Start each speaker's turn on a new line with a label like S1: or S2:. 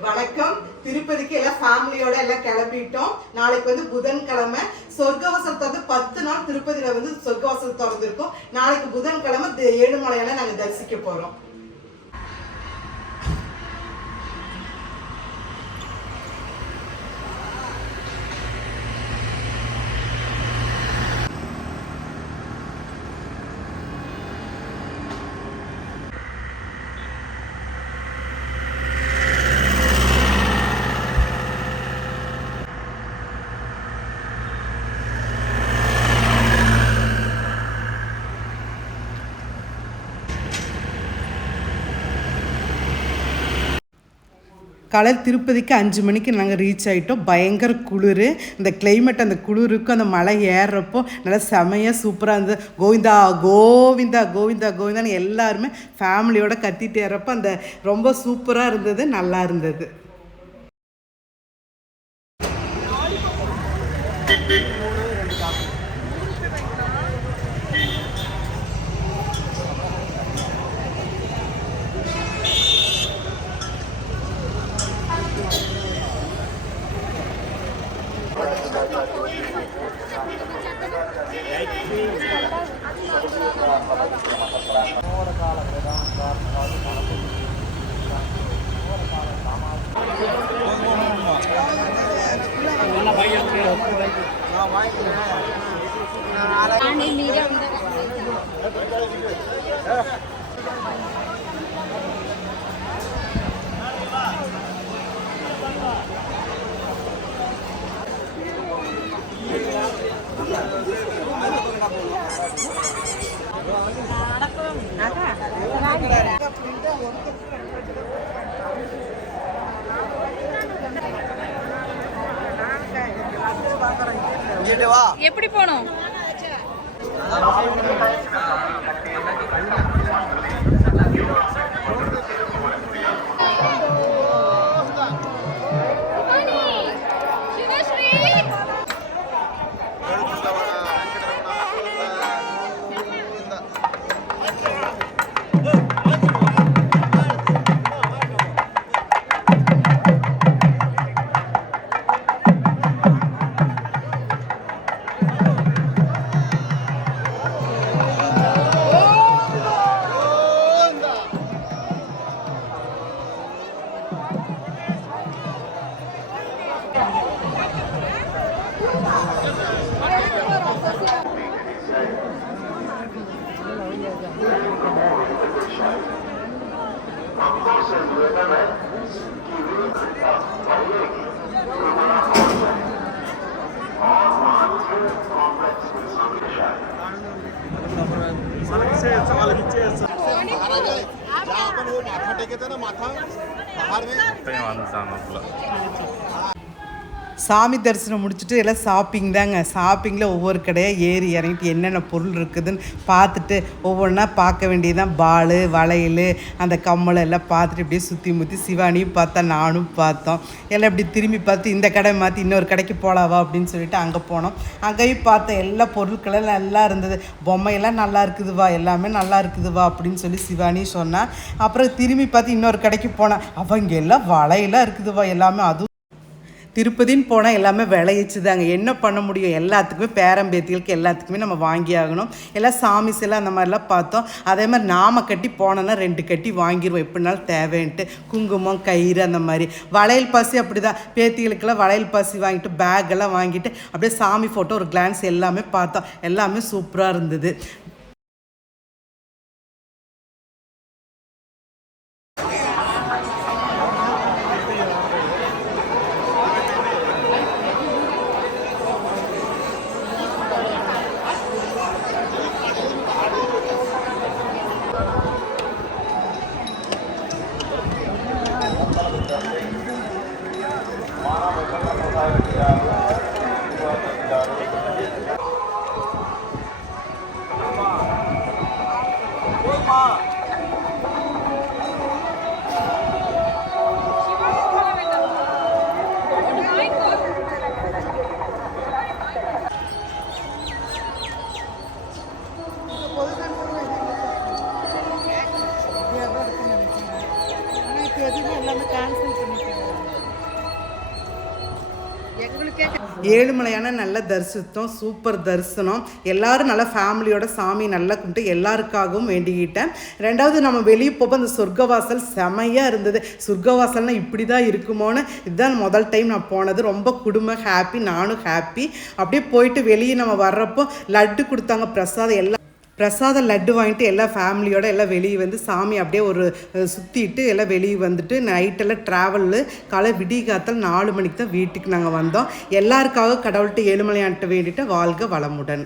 S1: வணக்கம். திருப்பதிக்கு எல்லாம் ஃபேமிலியோட எல்லாம் கிளம்பிட்டோம். நாளைக்கு வந்து புதன்கிழமை. சொர்க்கவாசல் வந்து பத்து நாள் திருப்பதியில வந்து சொர்க்கவாசல் திறந்திருக்கும். நாளைக்கு புதன்கிழமை தி- நாங்கள் தரிசிக்க போறோம். காலையில் திருப்பதிக்கு அஞ்சு மணிக்கு நாங்கள் ரீச் ஆகிட்டோம் பயங்கர குளிர். இந்த கிளைமேட் அந்த குளிருக்கும் அந்த மலை ஏறுறப்போ நல்லா செமையாக சூப்பராக இருந்தது. கோவிந்தா கோவிந்தா கோவிந்தா கோவிந்தான்னு எல்லாருமே ஃபேமிலியோட கத்திட்டு ஏறப்போ அந்த ரொம்ப சூப்பராக இருந்தது நல்லா இருந்தது.
S2: மீடியா எப்படி போனோம்? মাথা টেকেছে না মাথা পাহাড়ে சாமி தரிசனம் முடிச்சுட்டு எல்லாம் ஷாப்பிங் தாங்க. ஷாப்பிங்கில் ஒவ்வொரு கடையாக ஏறி இறங்கிட்டு என்னென்ன பொருள் இருக்குதுன்னு பார்த்துட்டு ஒவ்வொன்றா பார்க்க வேண்டியதுதான். பால் வளையல் அந்த கம்மல் எல்லாம் பார்த்துட்டு இப்படியே சுற்றி முற்றி சிவானியும் பார்த்தா நானும் பார்த்தோம். எல்லாம் இப்படி திரும்பி பார்த்து இந்த கடை மாற்றி இன்னொரு கடைக்கு போகலாவா அப்படின்னு சொல்லிட்டு அங்கே போனோம். அங்கேயும் பார்த்த எல்லா பொருட்களும் நல்லா இருந்தது. பொம்மையெல்லாம் நல்லா இருக்குதுவா எல்லாமே நல்லா இருக்குதுவா அப்படின்னு சொல்லி சிவானி சொன்னான் அப்புறம் திரும்பி பார்த்து இன்னொரு கடைக்கு போனேன் அவங்க எல்லாம் வளையலாம் இருக்குதுவா எல்லாமே அதுவும் திருப்பதின்னு போனால் எல்லாமே விளையிச்சுதாங்க. என்ன பண்ண முடியும்? எல்லாத்துக்குமே பேரம்பேத்திகளுக்கு எல்லாத்துக்குமே நம்ம வாங்கி ஆகணும். எல்லாம் சாமி எல்லாம் அந்த மாதிரிலாம் பார்த்தோம். அதே மாதிரி நாம கட்டி போனோன்னா ரெண்டு கட்டி வாங்கிடுவோம் எப்படினாலும் தேவைன்ட்டு. குங்குமம் கயிறு அந்த மாதிரி. வளையல் பாசி அப்படி தான் பேத்திகளுக்கெல்லாம் வளையல் பாசி வாங்கிட்டு பேக் எல்லாம் வாங்கிட்டு அப்படியே சாமி ஃபோட்டோ ஒரு கிளான்ஸ் எல்லாமே பார்த்தோம். எல்லாமே சூப்பராக இருந்தது. ஏழுமலையான நல்ல தரிசித்தோம் சூப்பர் தரிசனம். எல்லாரும் நல்லா ஃபேமிலியோட சாமி நல்லா கும்பிட்டு எல்லாருக்காகவும் வேண்டிக்கிட்டேன். ரெண்டாவது நம்ம வெளியே போக அந்த சொர்க்கவாசல் செமையாக இருந்தது. சொர்க்கவாசல்னால் இப்படி தான் இருக்குமோன்னு இதுதான் முதல் டைம் நான் போனது. ரொம்ப குடும்பம் ஹாப்பி நானும் ஹாப்பி அப்படியே போயிட்டு வெளியே நம்ம வர்றப்போ லட்டு கொடுத்தாங்க பிரசாதம் எல்லாம் பிரசாத லட்டு வாங்கிட்டு எல்லா ஃபேமிலியோட எல்லாம் வெளியே வந்து சாமி அப்படியே ஒரு சுற்றிட்டு எல்லாம் வெளியே வந்துட்டு நைட்டெல்லாம் ட்ராவலு காலை விடிய காத்தால் நாலு மணிக்கு தான் வீட்டுக்கு நாங்கள் வந்தோம். எல்லாருக்காக கடவுள்கிட்ட ஏழுமலையான்ட்ட வேண்டிட்டு வாழ்க வளமுடன்.